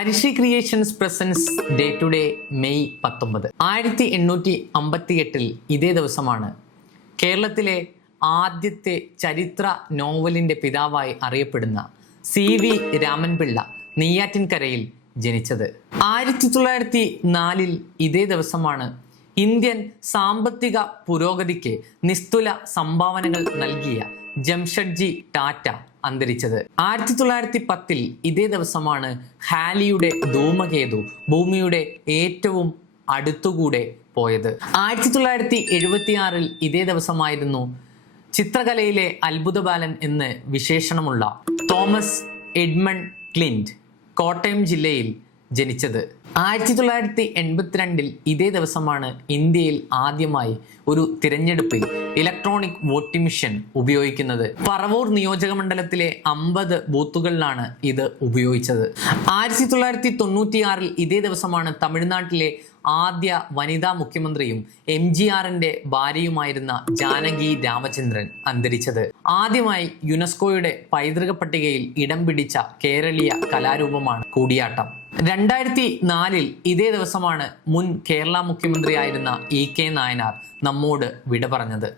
Harisree creations presents day to day May 19. 1858 ഇതേ ദിവസമാണ് കേരളത്തിലെ ആദ്യത്തെ ചരിത്ര നോവലിന്റെ പിതാവായി അറിയപ്പെടുന്ന CV രാമൻപിള്ള നെയ്യാറ്റിൻകരയിൽ ജനിച്ചത്. 1904 ഇതേ ദിവസമാണ് ഇന്ത്യൻ സാമ്പത്തിക പുരോഗതിക്ക് നിസ്തുല സംഭാവനകൾ നൽകിയ ജംഷഡ്ജി ടാറ്റ അന്തരിച്ചത്. 1910 ഇതേ ദിവസമാണ് ഹാലിയുടെ ധൂമകേതു ഭൂമിയുടെ ഏറ്റവും അടുത്തുകൂടെ പോയത്. 1976 ഇതേ ദിവസമായിരുന്നു ചിത്രകലയിലെ അത്ഭുത ബാലൻ എന്ന് വിശേഷണമുള്ള തോമസ് എഡ്മണ്ട് ക്ലിന്റ് കോട്ടയം ജില്ലയിൽ ജനിച്ചത്. 1982 ഇതേ ദിവസമാണ് ഇന്ത്യയിൽ ആദ്യമായി ഒരു തിരഞ്ഞെടുപ്പിൽ ഇലക്ട്രോണിക് വോട്ടിംഗ് മെഷീൻ ഉപയോഗിക്കുന്നത്. പറവൂർ നിയോജക മണ്ഡലത്തിലെ 50 ബൂത്തുകളിലാണ് ഇത് ഉപയോഗിച്ചത്. 1996 ഇതേ ദിവസമാണ് തമിഴ്നാട്ടിലെ ആദ്യ വനിതാ മുഖ്യമന്ത്രിയും MGRന്റെ ഭാര്യയുമായിരുന്ന ജാനകി രാമചന്ദ്രൻ അന്തരിച്ചത്. ആദ്യമായി യുനെസ്കോയുടെ പൈതൃക പട്ടികയിൽ ഇടം പിടിച്ച കേരളീയ കലാരൂപമാണ് കൂടിയാട്ടം. 2004 ഇതേ ദിവസമാണ് മുൻ കേരള മുഖ്യമന്ത്രിയായിരുന്ന EK നായനാർ നമ്മോട് വിട പറഞ്ഞത്.